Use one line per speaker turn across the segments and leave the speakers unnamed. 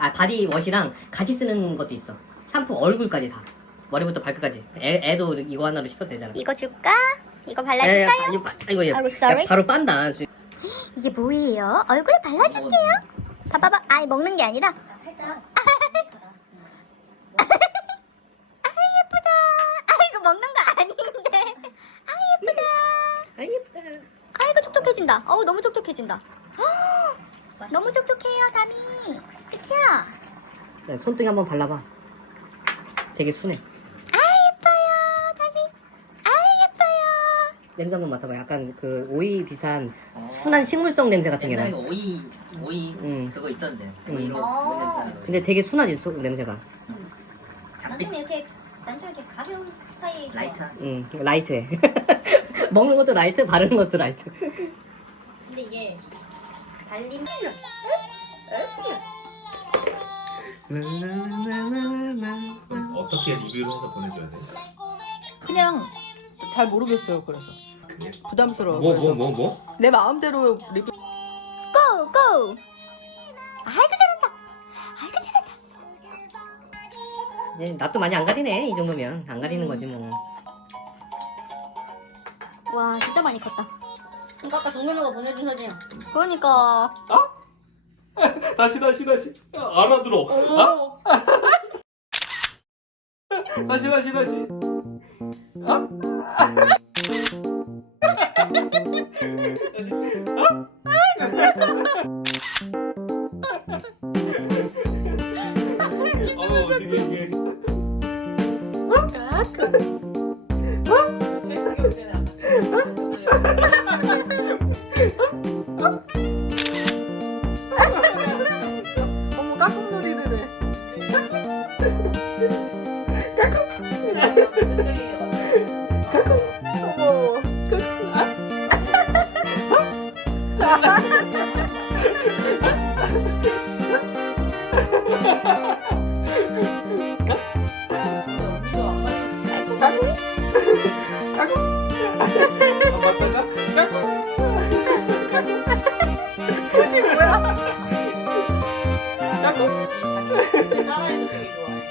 아, 바디워시랑 같이 쓰는 것도 있어. 샴푸 얼굴까지 다. 머리부터 발끝까지. 애도 이거 하나로 시켜도 되잖아.
이거 줄까? 이거
야,
발라줄까요?
이거
아이고, sorry.
바로 빤다.
이게 뭐예요? 얼굴에 발라줄게요. 봐봐봐. 아이 먹는 게 아니라. 아 예쁘다. 아 이거 먹는 거 아닌데. 아 예쁘다.
아, 예쁘다.
아이고 촉촉해진다. 어우 너무 촉촉해진다. 너무 촉촉해요 담이. 그쵸?
야, 손등에 한번 발라봐. 되게 순해.
아 예뻐요 담이. 아 예뻐요.
냄새 한번 맡아봐. 약간 그 오이 비슷한 순한 식물성 냄새 같은 게 나.
옛날에 오이 그거 있었는데 오이로 냄새.
근데 되게 순하지 냄새가.
난 좀 이렇게 가벼운 스타일 좋아.
라이트한.
라이트해. 먹는 것도 라이트, 바르는 것도 라이트.
근데 이게 발림.
어떻게 리뷰를 해서 보내줘야 돼?
그냥 잘 모르겠어요. 그래서
그게
부담스러워.
뭐?
내 마음대로 리뷰.
고! 고! 아이고 잘한다. 아이고 잘한다.
낯도 많이 안 가리네. 이 정도면 안 가리는 거지 뭐.
와 진짜 많이 컸다. 이거 아까 동료가 보내준 사진이야. 그러니까.
다시 알아들어. 다시. 어떻게 이게?
어머 까꿍놀이를 해. 어머. 뭐지 뭐야?
따라해도 되게 좋아해.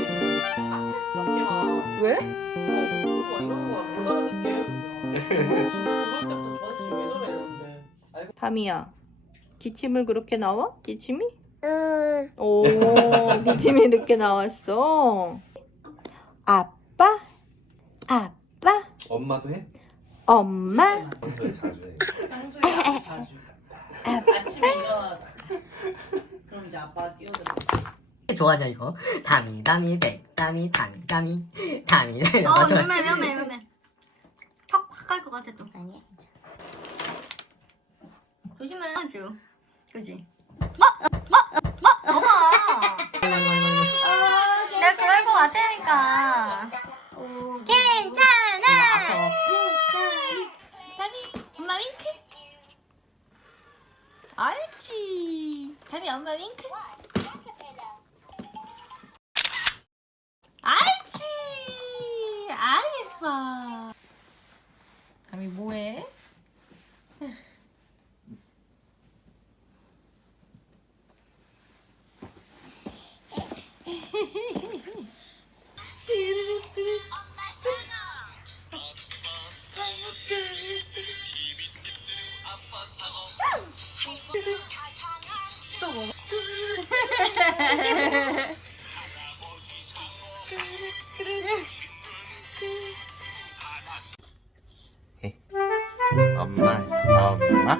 악플스럽게만.
왜?
이런 거못 알아듣게. 진짜 들어올 때부터 저 아저씨 왜 저래 이러는데.
담이야. 기침을 그렇게 나와? 기침이? 오, 기침이 이렇게 나왔어. 아빠? 아빠?
엄마도 해?
엄마?
평소에 자주 해.
평소에 아주 자주. 아침에 일어나. 그럼 이제 아빠 뛰어들어.
좋아하냐 이거? 다미 백다미 다미.
어 위험해. 턱확 갈 것 같아 또. 아니야. 조심해. 아주. 그지? 봐봐. 내가 그럴 것 같으니까. 괜찮아.
담이 엄마 윙크. 옳지. 담이 엄마 윙크. 옳지. 아 예뻐. 담이 뭐해?
엄마.